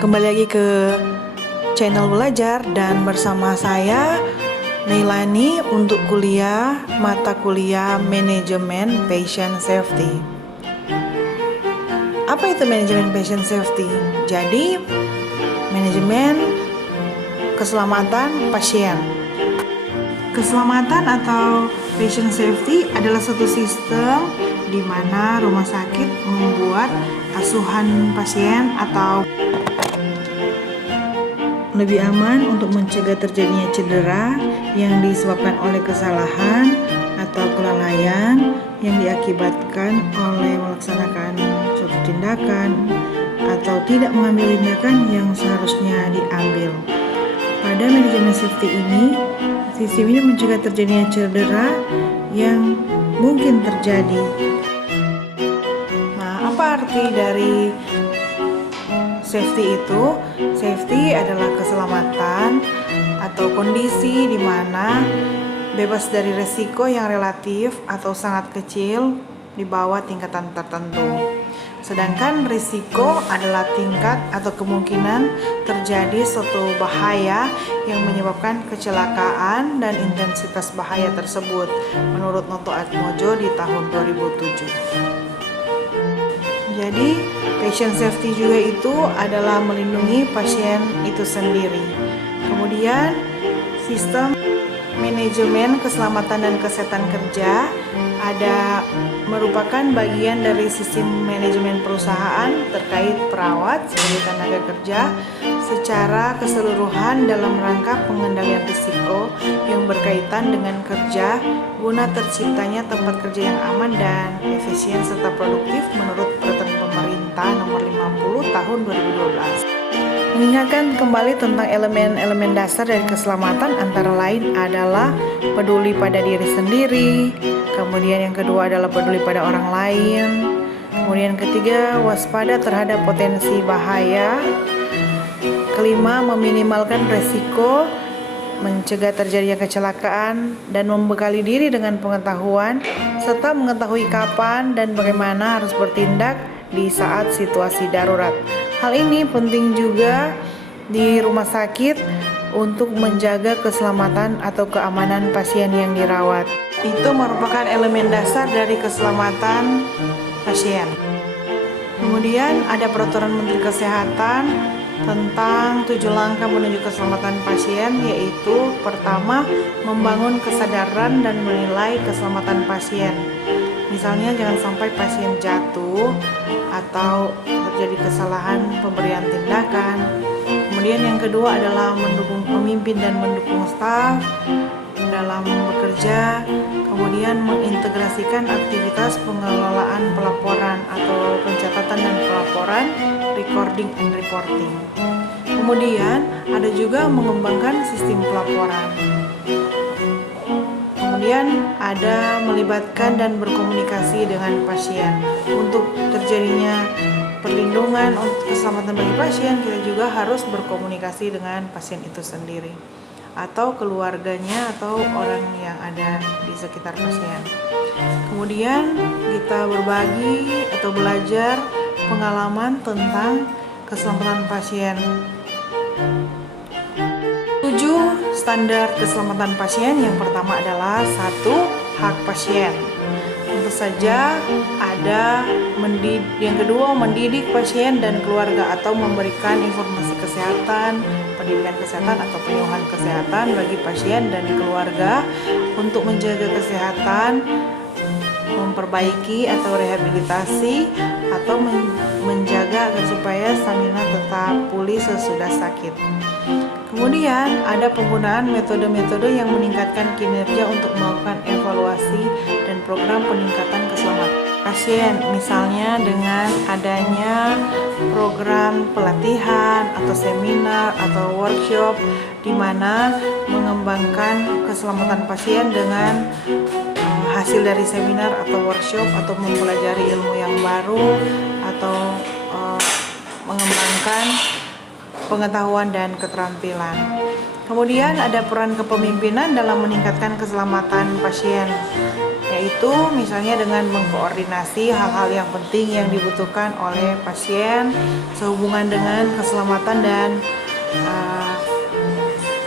Kembali lagi ke channel belajar dan bersama saya Meilani untuk kuliah mata kuliah Manajemen Patient Safety. Apa itu Manajemen Patient Safety? Jadi manajemen keselamatan pasien. Keselamatan atau patient safety adalah suatu sistem di mana rumah sakit membuat asuhan pasien atau lebih aman untuk mencegah terjadinya cedera yang disebabkan oleh kesalahan atau kelalaian yang diakibatkan oleh melaksanakan suatu tindakan atau tidak mengambil tindakan yang seharusnya diambil. Pada manajemen safety ini, sistem ini mencegah terjadinya cedera yang mungkin terjadi. Nah, apa arti dari safety itu? Safety adalah keselamatan atau kondisi di mana bebas dari resiko yang relatif atau sangat kecil di bawah tingkatan tertentu. Sedangkan risiko adalah tingkat atau kemungkinan terjadi suatu bahaya yang menyebabkan kecelakaan dan intensitas bahaya tersebut menurut Noto Atmojo di tahun 2007. Jadi, patient safety juga itu adalah melindungi pasien itu sendiri. Kemudian, sistem manajemen keselamatan dan kesehatan kerja merupakan bagian dari sistem manajemen perusahaan terkait perawat sebagai tenaga kerja secara keseluruhan dalam rangka pengendalian risiko yang berkaitan dengan kerja guna terciptanya tempat kerja yang aman dan efisien serta produktif menurut Peraturan Pemerintah Nomor 50 Tahun 2012. Mengingatkan kembali tentang elemen-elemen dasar dari keselamatan antara lain adalah peduli pada diri sendiri, kemudian yang kedua adalah peduli pada orang lain, kemudian ketiga waspada terhadap potensi bahaya, kelima meminimalkan resiko, mencegah terjadinya kecelakaan dan membekali diri dengan pengetahuan serta mengetahui kapan dan bagaimana harus bertindak di saat situasi darurat. Hal ini penting juga di rumah sakit untuk menjaga keselamatan atau keamanan pasien yang dirawat. Itu merupakan elemen dasar dari keselamatan pasien. Kemudian ada Peraturan Menteri Kesehatan tentang 7 langkah menuju keselamatan pasien, yaitu pertama, membangun kesadaran dan menilai keselamatan pasien. Misalnya jangan sampai pasien jatuh atau terjadi kesalahan pemberian tindakan. Kemudian yang kedua adalah mendukung pemimpin dan mendukung staf dalam bekerja. Kemudian mengintegrasikan aktivitas pengelolaan pelaporan atau pencatatan dan pelaporan, recording and reporting. Kemudian ada juga mengembangkan sistem pelaporan. Kemudian ada melibatkan dan berkomunikasi dengan pasien. Untuk terjadinya perlindungan untuk keselamatan bagi pasien, kita juga harus berkomunikasi dengan pasien itu sendiri atau keluarganya atau orang yang ada di sekitar pasien. Kemudian kita berbagi atau belajar pengalaman tentang keselamatan pasien. 7 standar keselamatan pasien. Yang pertama adalah 1. Hak pasien. Tentu saja ada yang kedua mendidik pasien dan keluarga atau memberikan informasi kesehatan, pendidikan kesehatan atau penyuluhan kesehatan bagi pasien dan keluarga untuk menjaga kesehatan, memperbaiki atau rehabilitasi atau menjaga agar supaya stamina tetap pulih sesudah sakit. Kemudian ada penggunaan metode-metode yang meningkatkan kinerja untuk melakukan evaluasi dan program peningkatan keselamatan pasien, misalnya dengan adanya program pelatihan atau seminar atau workshop di mana mengembangkan keselamatan pasien dengan hasil dari seminar atau workshop atau mempelajari ilmu yang baru atau mengembangkan pengetahuan dan keterampilan. Kemudian ada peran kepemimpinan dalam meningkatkan keselamatan pasien, yaitu itu misalnya dengan mengkoordinasi hal-hal yang penting yang dibutuhkan oleh pasien sehubungan dengan keselamatan dan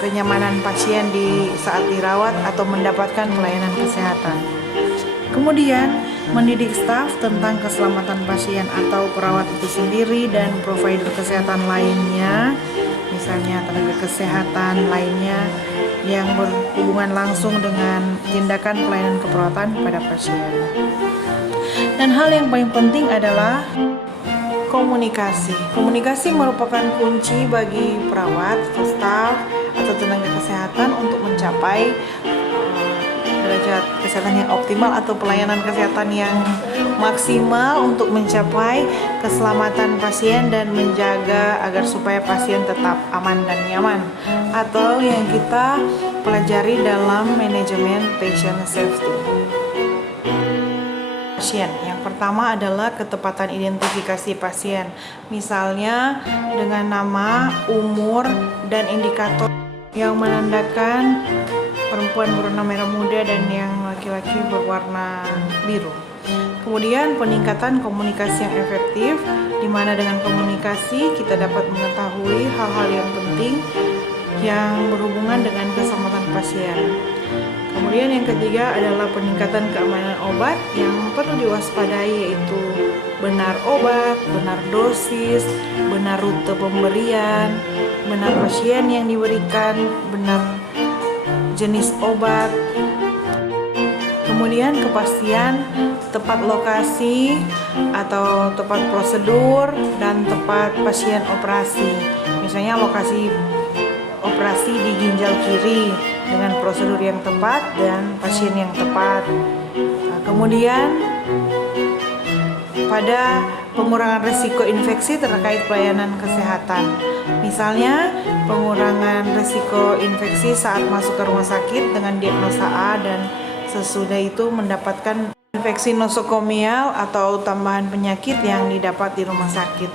kenyamanan pasien di saat dirawat atau mendapatkan pelayanan kesehatan. Kemudian, mendidik staf tentang keselamatan pasien atau perawat itu sendiri dan provider kesehatan lainnya, misalnya tenaga kesehatan lainnya yang berhubungan langsung dengan tindakan pelayanan keperawatan pada pasien. Dan hal yang paling penting adalah komunikasi. Komunikasi merupakan kunci bagi perawat, staf, atau tenaga kesehatan untuk mencapai derajat kesehatan yang optimal atau pelayanan kesehatan yang maksimal untuk mencapai keselamatan pasien dan menjaga agar supaya pasien tetap aman dan nyaman, atau yang kita pelajari dalam manajemen patient safety. Pasien. Yang pertama adalah ketepatan identifikasi pasien, misalnya dengan nama, umur, dan indikator yang menandakan perempuan berwarna merah muda dan yang laki-laki berwarna biru. Kemudian peningkatan komunikasi yang efektif, di mana dengan komunikasi kita dapat mengetahui hal-hal yang penting yang berhubungan dengan keselamatan pasien. Kemudian yang ketiga adalah peningkatan keamanan obat yang perlu diwaspadai, yaitu benar obat, benar dosis, benar rute pemberian, benar pasien yang diberikan, benar jenis obat. Kemudian kepastian tepat lokasi atau tepat prosedur dan tepat pasien operasi. Misalnya lokasi operasi di ginjal kiri dengan prosedur yang tepat dan pasien yang tepat. Kemudian pada pengurangan risiko infeksi terkait pelayanan kesehatan. Misalnya pengurangan risiko infeksi saat masuk ke rumah sakit dengan diagnosa A dan sesudah itu mendapatkan infeksi nosokomial atau tambahan penyakit yang didapat di rumah sakit.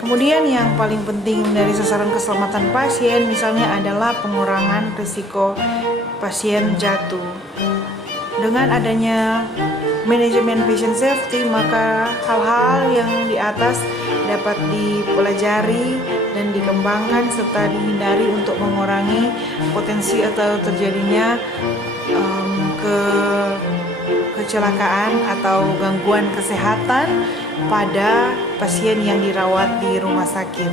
Kemudian yang paling penting dari sasaran keselamatan pasien misalnya adalah pengurangan risiko pasien jatuh. Dengan adanya manajemen patient safety, maka hal-hal yang di atas dapat dipelajari dan dikembangkan serta dihindari untuk mengurangi potensi atau terjadinya kecelakaan atau gangguan kesehatan pada pasien yang dirawat di rumah sakit.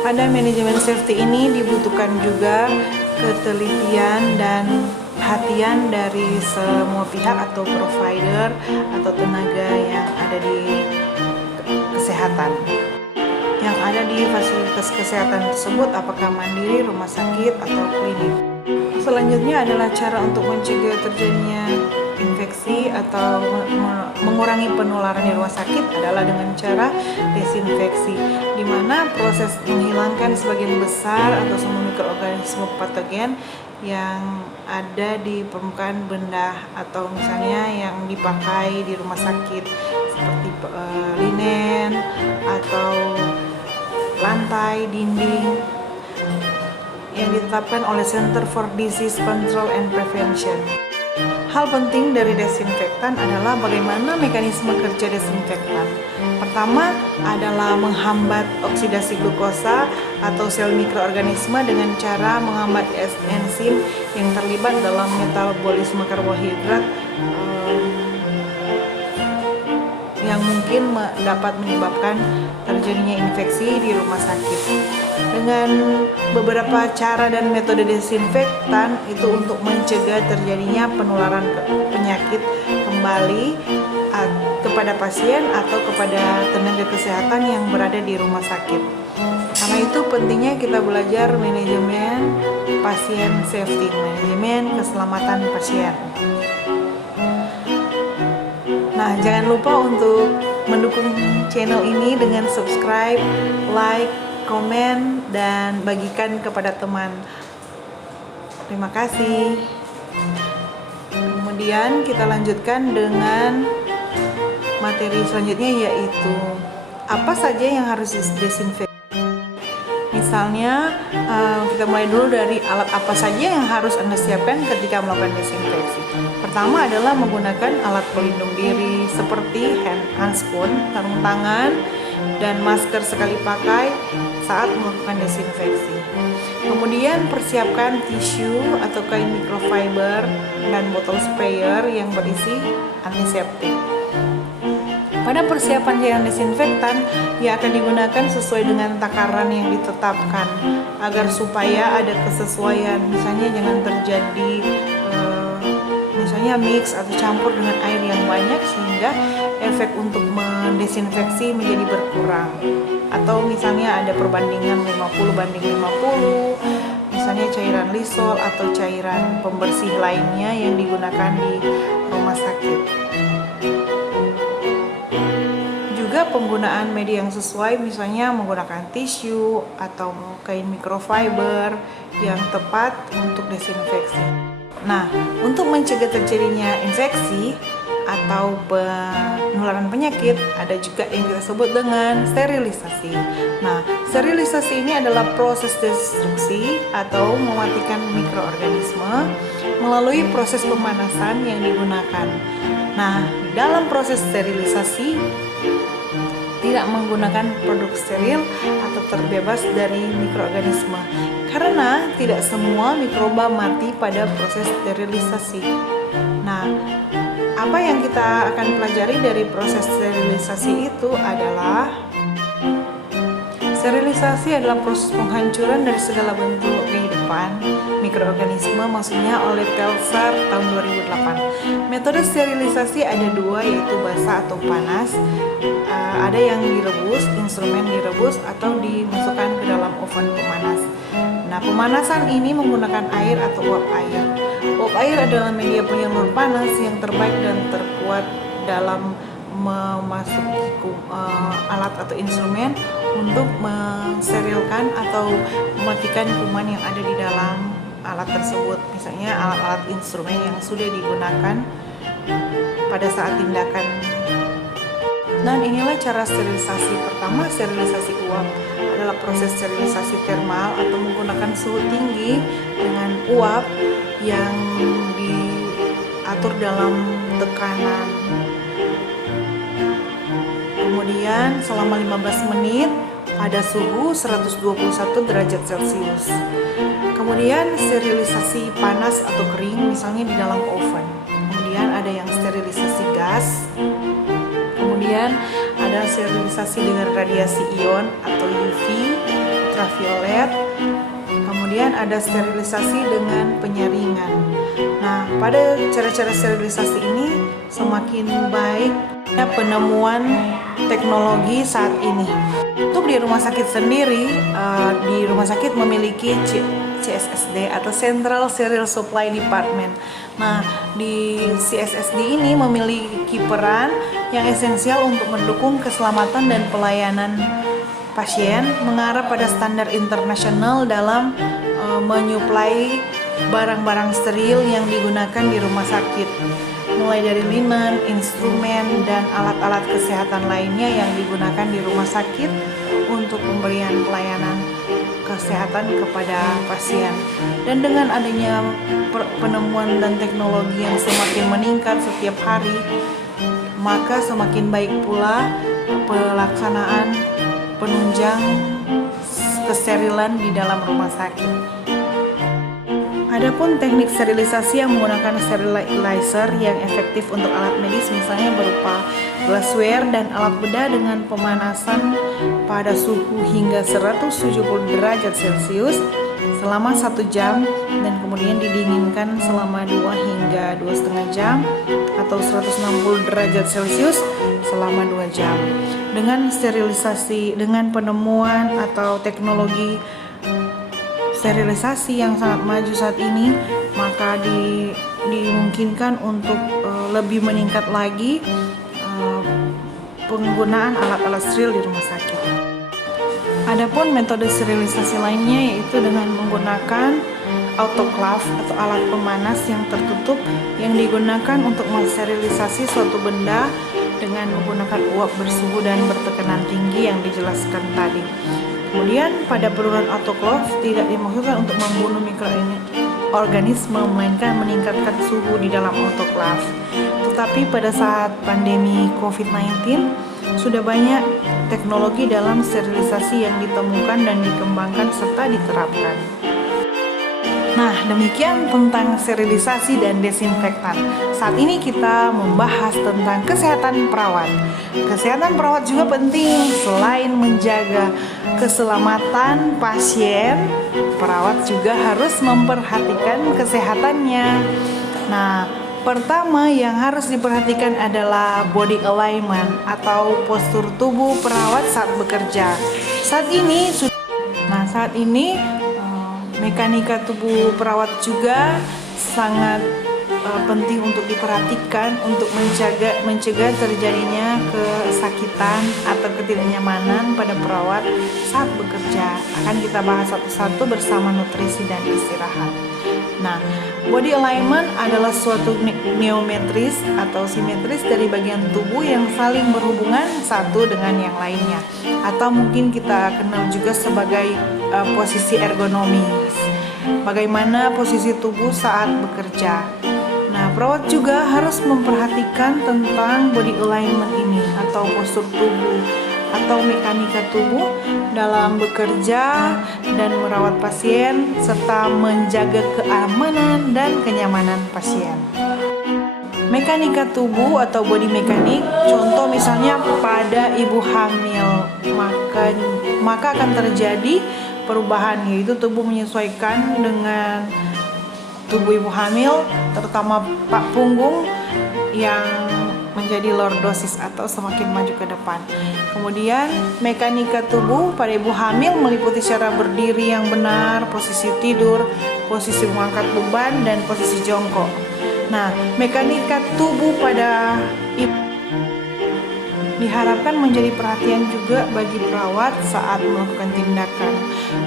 Pada manajemen safety ini dibutuhkan juga ketelitian dan perhatian dari semua pihak atau provider atau tenaga yang ada di kesehatan, yang ada di fasilitas kesehatan tersebut, apakah mandiri, rumah sakit, atau klinik. Selanjutnya adalah cara untuk mencegah terjadinya infeksi atau mengurangi penularan di rumah sakit adalah dengan cara desinfeksi, di mana proses menghilangkan sebagian besar atau semua mikroorganisme patogen yang ada di permukaan benda atau misalnya yang dipakai di rumah sakit seperti linen atau lantai, dinding yang ditetapkan oleh Center for Disease Control and Prevention. Hal penting dari desinfektan adalah bagaimana mekanisme kerja desinfektan. Pertama adalah menghambat oksidasi glukosa atau sel mikroorganisme dengan cara menghambat enzim yang terlibat dalam metabolisme karbohidrat yang mungkin dapat menyebabkan terjadinya infeksi di rumah sakit. Dengan beberapa cara dan metode desinfektan itu untuk mencegah terjadinya penularan penyakit kembali kepada pasien atau kepada tenaga kesehatan yang berada di rumah sakit. Karena itu pentingnya kita belajar manajemen pasien safety, manajemen keselamatan pasien. Nah, jangan lupa untuk mendukung channel ini dengan subscribe, like, komen, dan bagikan kepada teman. Terima kasih. Kemudian kita lanjutkan dengan materi selanjutnya, yaitu apa saja yang harus disinfektan. Misalnya kita mulai dulu dari alat apa saja yang harus Anda siapkan ketika melakukan desinfeksi. Pertama adalah menggunakan alat pelindung diri seperti handscoon, sarung tangan, dan masker sekali pakai saat melakukan desinfeksi. Kemudian persiapkan tisu atau kain microfiber dan botol sprayer yang berisi antiseptik. Pada persiapan cairan desinfektan yang akan digunakan sesuai dengan takaran yang ditetapkan agar supaya ada kesesuaian. Misalnya jangan terjadi misalnya mix atau campur dengan air yang banyak sehingga efek untuk mendesinfeksi menjadi berkurang. Atau misalnya ada perbandingan 50:50, misalnya cairan Lysol atau cairan pembersih lainnya yang digunakan di rumah sakit. Juga penggunaan media yang sesuai, misalnya menggunakan tisu atau kain microfiber yang tepat untuk desinfeksi. Nah, untuk mencegah terjadinya infeksi atau penularan penyakit, ada juga yang kita sebut dengan sterilisasi. Nah, sterilisasi ini adalah proses destruksi atau mematikan mikroorganisme melalui proses pemanasan yang digunakan. Nah, dalam proses sterilisasi tidak menggunakan produk steril atau terbebas dari mikroorganisme karena tidak semua mikroba mati pada proses sterilisasi. Nah, apa yang kita akan pelajari dari proses sterilisasi itu adalah sterilisasi adalah proses penghancuran dari segala bentuk kehidupan mikroorganisme, maksudnya oleh Pelser tahun 2008. Metode sterilisasi ada dua, yaitu basah atau panas. Ada yang direbus, instrumen direbus atau dimasukkan ke dalam oven pemanas. Nah, pemanasan ini menggunakan air atau uap air. Uap air adalah media penyalur panas yang terbaik dan terkuat dalam memasuki alat atau instrumen untuk mensterilkan atau mematikan kuman yang ada di dalam alat tersebut. Misalnya alat-alat instrumen yang sudah digunakan pada saat tindakan. Dan inilah cara sterilisasi. Pertama, sterilisasi uap adalah proses sterilisasi termal atau menggunakan suhu tinggi dengan uap yang diatur dalam tekanan. Kemudian selama 15 menit pada suhu 121 derajat Celcius. Kemudian sterilisasi panas atau kering, misalnya di dalam oven. Kemudian ada yang sterilisasi gas. Kemudian ada sterilisasi dengan radiasi ion atau UV, ultraviolet. Kemudian ada sterilisasi dengan penyaringan. Nah, pada cara-cara sterilisasi ini semakin baik penemuan teknologi saat ini. Untuk di rumah sakit sendiri, di rumah sakit memiliki CSSD atau Central Sterile Supply Department. Nah, di CSSD ini memiliki peran yang esensial untuk mendukung keselamatan dan pelayanan pasien mengarah pada standar internasional dalam menyuplai barang-barang steril yang digunakan di rumah sakit, mulai dari linen, instrumen, dan alat-alat kesehatan lainnya yang digunakan di rumah sakit untuk pemberian pelayanan kesehatan kepada pasien. Dan dengan adanya penemuan dan teknologi yang semakin meningkat setiap hari, maka semakin baik pula pelaksanaan penunjang kesterilan di dalam rumah sakit. Adapun teknik sterilisasi yang menggunakan sterilizer yang efektif untuk alat medis, misalnya berupa glassware dan alat bedah dengan pemanasan pada suhu hingga 170 derajat Celcius selama 1 jam dan kemudian didinginkan selama 2 hingga 2,5 jam atau 160 derajat Celcius selama 2 jam. Dengan sterilisasi, dengan penemuan atau teknologi sterilisasi yang sangat maju saat ini, maka dimungkinkan untuk lebih meningkat lagi penggunaan alat-alat steril di rumah sakit. Adapun metode sterilisasi lainnya yaitu dengan menggunakan autoclave atau alat pemanas yang tertutup yang digunakan untuk mensterilisasi suatu benda dengan menggunakan uap bersuhu dan bertekanan tinggi yang dijelaskan tadi. Kemudian pada penurunan autoklaf tidak dimaksudkan untuk membunuh mikroorganisme, melainkan meningkatkan suhu di dalam autoklaf. Tetapi pada saat pandemi COVID-19 sudah banyak teknologi dalam sterilisasi yang ditemukan dan dikembangkan serta diterapkan. Nah, demikian tentang sterilisasi dan desinfektan. Saat ini kita membahas tentang kesehatan perawat. Kesehatan perawat juga penting. Selain menjaga keselamatan pasien, perawat juga harus memperhatikan kesehatannya. Nah, pertama yang harus diperhatikan adalah body alignment atau postur tubuh perawat saat bekerja. Saat ini mekanika tubuh perawat juga sangat penting untuk diperhatikan untuk mencegah terjadinya kesakitan atau ketidaknyamanan pada perawat saat bekerja. Akan kita bahas satu-satu bersama nutrisi dan istirahat. Nah, body alignment adalah suatu neometris atau simetris dari bagian tubuh yang saling berhubungan satu dengan yang lainnya, atau mungkin kita kenal juga sebagai posisi ergonomis. Bagaimana posisi tubuh saat bekerja. Nah, perawat juga harus memperhatikan tentang body alignment ini atau postur tubuh atau mekanika tubuh dalam bekerja dan merawat pasien serta menjaga keamanan dan kenyamanan pasien. Mekanika tubuh atau body mekanik, contoh misalnya pada ibu hamil, maka akan terjadi perubahan, yaitu tubuh menyesuaikan dengan tubuh ibu hamil, terutama punggung yang menjadi lordosis atau semakin maju ke depan. Kemudian mekanika tubuh pada ibu hamil meliputi cara berdiri yang benar, posisi tidur, posisi mengangkat beban, dan posisi jongkok. Nah, mekanika tubuh pada ibu diharapkan menjadi perhatian juga bagi perawat saat melakukan tindakan,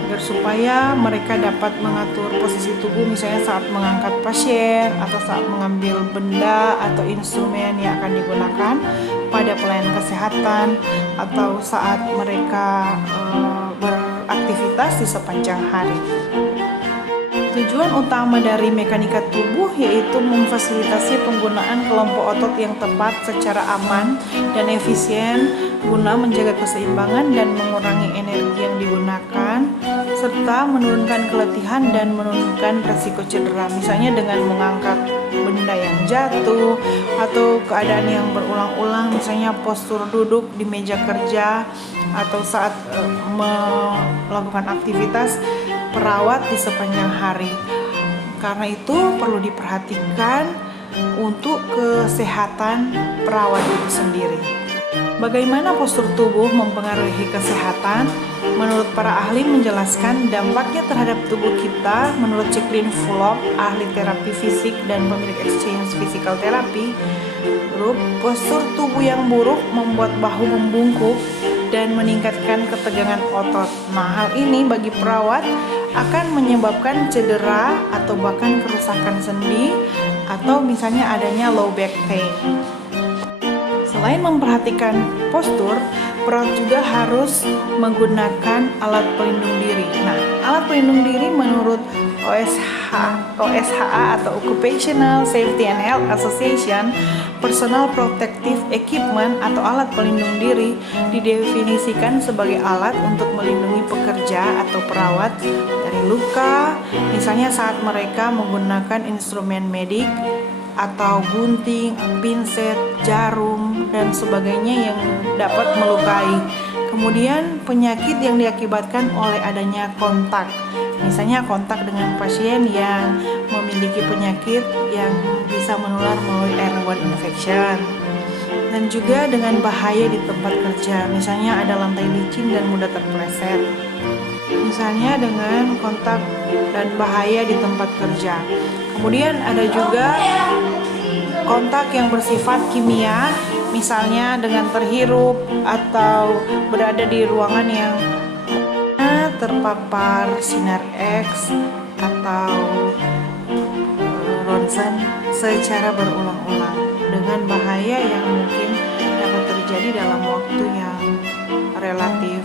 agar supaya mereka dapat mengatur posisi tubuh misalnya saat mengangkat pasien atau saat mengambil benda atau instrumen yang akan digunakan pada pelayanan kesehatan atau saat mereka beraktivitas di sepanjang hari. Tujuan utama dari mekanika tubuh yaitu memfasilitasi penggunaan kelompok otot yang tepat secara aman dan efisien guna menjaga keseimbangan dan mengurangi energi yang digunakan serta menurunkan keletihan dan menurunkan resiko cedera, misalnya dengan mengangkat benda yang jatuh atau keadaan yang berulang-ulang, misalnya postur duduk di meja kerja atau saat melakukan aktivitas perawat di sepanjang hari. Karena itu perlu diperhatikan untuk kesehatan perawat itu sendiri. Bagaimana postur tubuh mempengaruhi kesehatan? Menurut para ahli menjelaskan dampaknya terhadap tubuh kita. Menurut Jacqueline Fulop, ahli terapi fisik dan pemilik Exchange Physical Therapy Group, postur tubuh yang buruk membuat bahu membungkuk dan meningkatkan ketegangan otot. Nah, hal ini bagi perawat akan menyebabkan cedera atau bahkan kerusakan sendi atau misalnya adanya low back pain. Selain memperhatikan postur, perawat juga harus menggunakan alat pelindung diri. Nah, alat pelindung diri menurut OSHA atau Occupational Safety and Health Association, personal protective equipment atau alat pelindung diri didefinisikan sebagai alat untuk melindungi pekerja atau perawat dari luka, misalnya saat mereka menggunakan instrumen medik atau gunting, pinset, jarum, dan sebagainya yang dapat melukai. Kemudian penyakit yang diakibatkan oleh adanya kontak, misalnya kontak dengan pasien yang memiliki penyakit yang bisa menular melalui airborne infection, dan juga dengan bahaya di tempat kerja, misalnya ada lantai licin dan mudah terpeleset, misalnya dengan kontak dan bahaya di tempat kerja. Kemudian ada juga kontak yang bersifat kimia, misalnya dengan terhirup atau berada di ruangan yang terpapar sinar X atau ronsen secara berulang-ulang dengan bahaya yang mungkin dapat terjadi dalam waktu yang relatif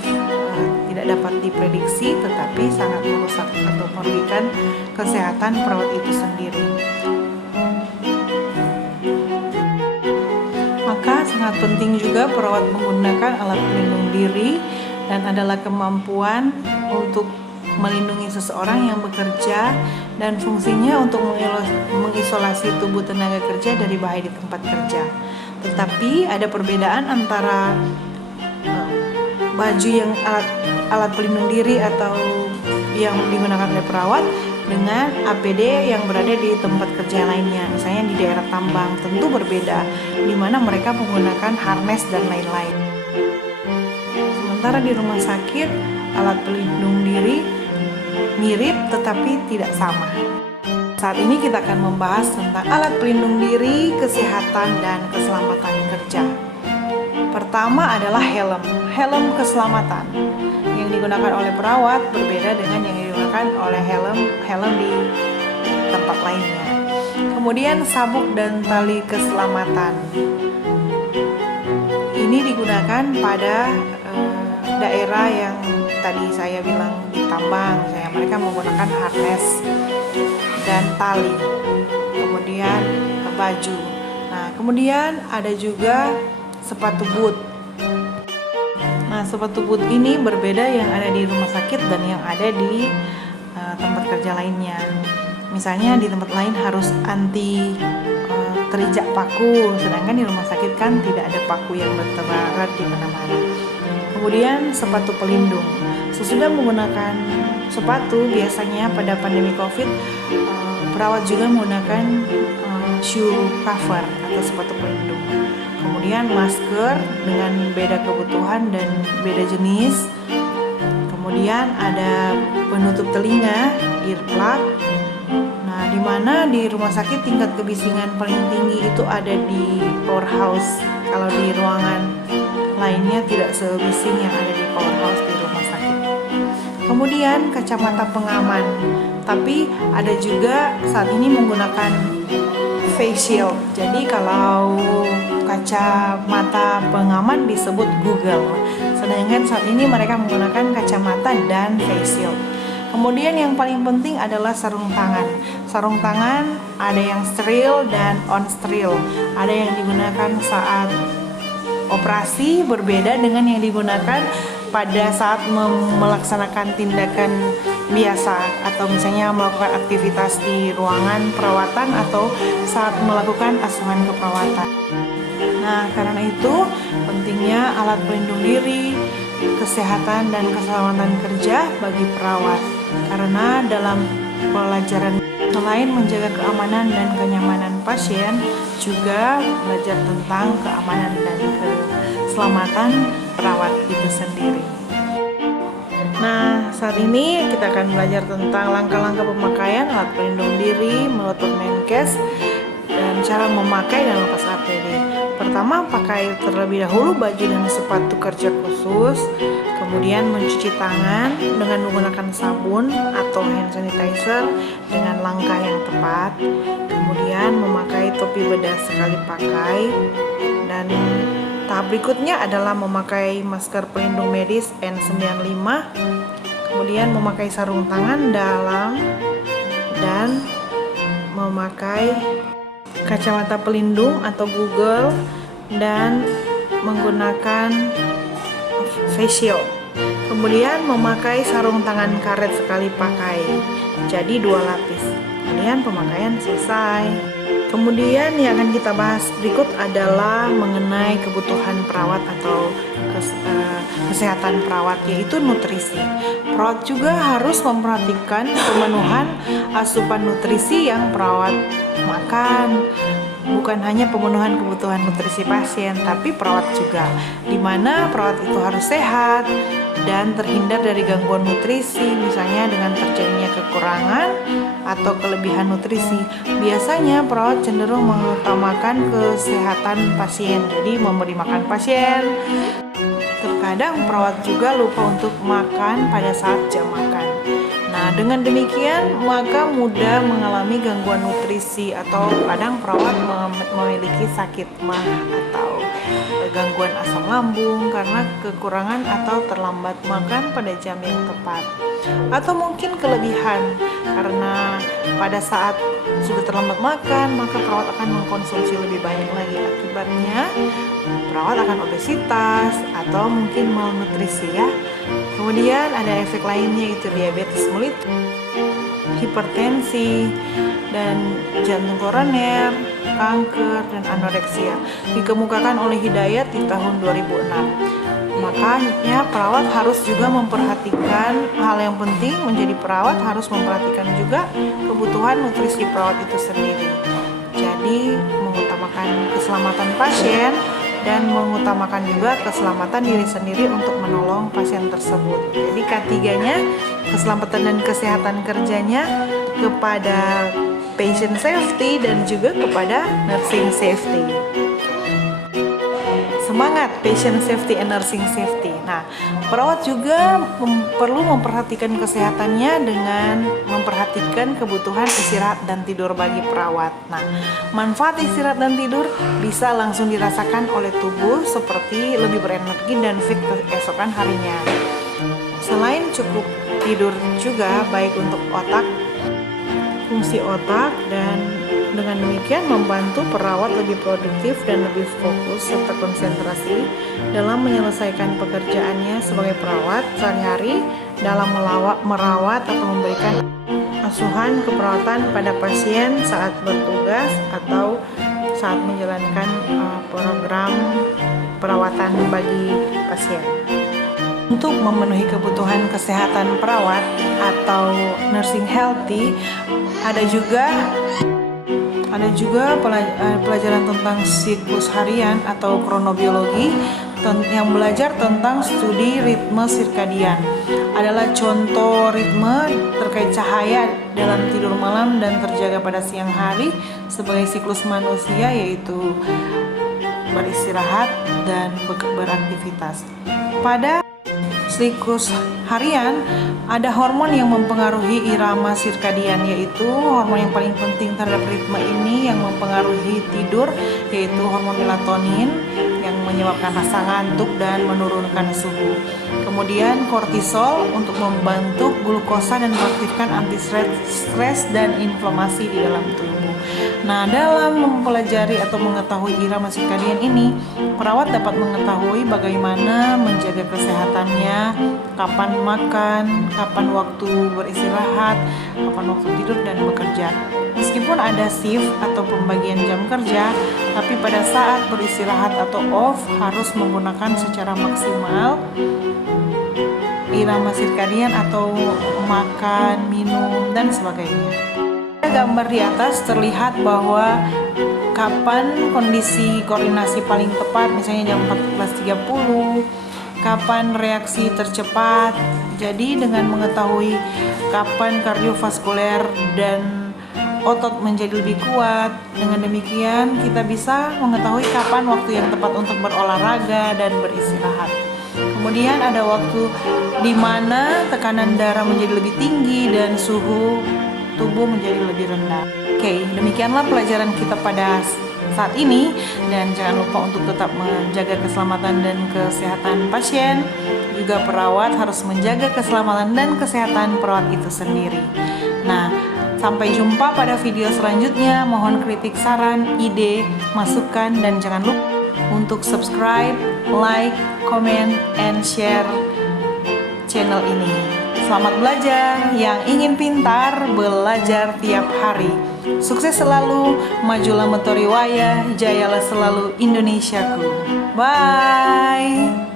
tidak dapat diprediksi tetapi sangat merusak atau merugikan kesehatan perawat itu sendiri. Maka sangat penting juga perawat menggunakan alat pelindung diri dan adalah kemampuan untuk melindungi seseorang yang bekerja dan fungsinya untuk mengisolasi tubuh tenaga kerja dari bahaya di tempat kerja. Tetapi ada perbedaan antara baju yang alat pelindung diri atau yang digunakan oleh perawat dengan APD yang berada di tempat kerja lainnya. Misalnya di daerah tambang tentu berbeda, di mana mereka menggunakan harness dan lain-lain. Sementara di rumah sakit alat pelindung diri mirip tetapi tidak sama. Saat ini kita akan membahas tentang alat pelindung diri, kesehatan, dan keselamatan kerja. Pertama adalah helm keselamatan yang digunakan oleh perawat berbeda dengan yang digunakan oleh helm di tempat lainnya. Kemudian sabuk dan tali keselamatan. Ini digunakan pada daerah yang tadi saya bilang di tambang, mereka menggunakan harness dan tali, kemudian baju. Nah, kemudian ada juga sepatu boot. Nah, sepatu boot ini berbeda yang ada di rumah sakit dan yang ada di tempat kerja lainnya. Misalnya di tempat lain harus anti terisak paku, sedangkan di rumah sakit kan tidak ada paku yang bertebaran di mana-mana. Kemudian sepatu pelindung. Sesudah menggunakan sepatu, biasanya pada pandemi COVID, perawat juga menggunakan shoe cover atau sepatu pelindung. Kemudian masker dengan beda kebutuhan dan beda jenis. Kemudian ada penutup telinga, earplug. Nah, di mana di rumah sakit tingkat kebisingan paling tinggi itu ada di powerhouse. Kalau di ruangan lainnya tidak sebising yang ada di powerhouse di rumah sakit. Kemudian kacamata pengaman. Tapi ada juga saat ini menggunakan face shield. Jadi kalau kacamata pengaman disebut Google. Sedangkan saat ini mereka menggunakan kacamata dan face shield. Kemudian yang paling penting adalah sarung tangan. Sarung tangan ada yang steril dan on-steril. Ada yang digunakan saat operasi berbeda dengan yang digunakan pada saat melaksanakan tindakan biasa atau misalnya melakukan aktivitas di ruangan perawatan atau saat melakukan asuhan keperawatan. Nah, karena itu pentingnya alat pelindung diri, kesehatan dan keselamatan kerja bagi perawat. Karena dalam pelajaran selain menjaga keamanan dan kenyamanan pasien, juga belajar tentang keamanan dan keselamatan perawat itu sendiri. Nah, saat ini kita akan belajar tentang langkah-langkah pemakaian alat pelindung diri menurut Permenkes dan cara memakai dan lepas APD. Pertama, pakai terlebih dahulu baju dan sepatu kerja khusus. Kemudian mencuci tangan dengan menggunakan sabun atau hand sanitizer dengan langkah yang tepat. Kemudian memakai topi bedah sekali pakai. Dan tahap berikutnya adalah memakai masker pelindung medis N95. Kemudian memakai sarung tangan dalam dan memakai kacamata pelindung atau Google dan menggunakan face shield. Kemudian memakai sarung tangan karet sekali pakai, jadi 2 lapis. Kemudian pemakaian selesai. Kemudian yang akan kita bahas berikut adalah mengenai kebutuhan perawat atau kesehatan perawat, yaitu nutrisi. Perawat juga harus memperhatikan pemenuhan asupan nutrisi yang perawat makan. Bukan hanya pemenuhan kebutuhan nutrisi pasien, tapi perawat juga, di mana perawat itu harus sehat dan terhindar dari gangguan nutrisi, misalnya dengan terjadinya kekurangan atau kelebihan nutrisi. Biasanya perawat cenderung mengutamakan kesehatan pasien, jadi memberi makan pasien. Terkadang perawat juga lupa untuk makan pada saat jam makan. Nah, Nah, dengan demikian maka mudah mengalami gangguan nutrisi atau kadang perawat memiliki sakit mah atau gangguan asam lambung karena kekurangan atau terlambat makan pada jam yang tepat. Atau mungkin kelebihan karena pada saat sudah terlambat makan maka perawat akan mengkonsumsi lebih banyak lagi, akibatnya perawat akan obesitas atau mungkin malnutrisi ya. Kemudian ada efek lainnya, yaitu diabetes mellitus, hipertensi, dan jantung koroner, kanker, dan anoreksia. Dikemukakan oleh Hidayat di tahun 2006. Makanya perawat harus juga memperhatikan hal yang penting, menjadi perawat harus memperhatikan juga kebutuhan nutrisi perawat itu sendiri. Jadi mengutamakan keselamatan pasien dan mengutamakan juga keselamatan diri sendiri untuk menolong pasien tersebut. Jadi K3-nya, keselamatan dan kesehatan kerjanya kepada patient safety dan juga kepada nursing safety. Semangat patient safety and nursing safety. Nah, perawat juga perlu memperhatikan kesehatannya dengan memperhatikan kebutuhan istirahat dan tidur bagi perawat. Nah, manfaat istirahat dan tidur bisa langsung dirasakan oleh tubuh seperti lebih berenergi dan fit keesokan harinya. Selain cukup tidur juga baik untuk otak, fungsi otak, dan dengan demikian membantu perawat lebih produktif dan lebih fokus serta konsentrasi dalam menyelesaikan pekerjaannya sebagai perawat sehari-hari dalam merawat atau memberikan asuhan keperawatan pada pasien saat bertugas atau saat menjalankan program perawatan bagi pasien. Untuk memenuhi kebutuhan kesehatan perawat atau nursing healthy, ada juga pelajaran tentang siklus harian atau kronobiologi yang belajar tentang studi ritme sirkadian. Adalah contoh ritme terkait cahaya dalam tidur malam dan terjaga pada siang hari sebagai siklus manusia, yaitu beristirahat dan beraktivitas. Pada siklus harian ada hormon yang mempengaruhi irama sirkadian, yaitu hormon yang paling penting terhadap ritme ini yang mempengaruhi tidur, yaitu hormon melatonin yang menyebabkan rasa ngantuk dan menurunkan suhu. Kemudian kortisol untuk membantu glukosa dan mengaktifkan anti-stres dan inflamasi di dalam tubuh. Nah, dalam mempelajari atau mengetahui irama sirkadian ini, perawat dapat mengetahui bagaimana menjaga kesehatannya, kapan makan, kapan waktu beristirahat, kapan waktu tidur dan bekerja. Meskipun ada shift atau pembagian jam kerja, tapi pada saat beristirahat atau off harus menggunakan secara maksimal irama sirkadian atau makan, minum, dan sebagainya. Gambar di atas terlihat bahwa kapan kondisi koordinasi paling tepat, misalnya jam 14.30, kapan reaksi tercepat. Jadi dengan mengetahui kapan kardiovaskuler dan otot menjadi lebih kuat, dengan demikian kita bisa mengetahui kapan waktu yang tepat untuk berolahraga dan beristirahat. Kemudian ada waktu di mana tekanan darah menjadi lebih tinggi dan suhu tubuh menjadi lebih rendah. Oke, demikianlah pelajaran kita pada saat ini, dan jangan lupa untuk tetap menjaga keselamatan dan kesehatan pasien. Juga perawat harus menjaga keselamatan dan kesehatan perawat itu sendiri. Nah, sampai jumpa pada video selanjutnya. Mohon kritik, saran, ide, masukan, dan jangan lupa untuk subscribe, like, comment, and share channel ini. Selamat belajar, yang ingin pintar belajar tiap hari. Sukses selalu, majulah metoriwaya, jayalah selalu Indonesiaku. Bye.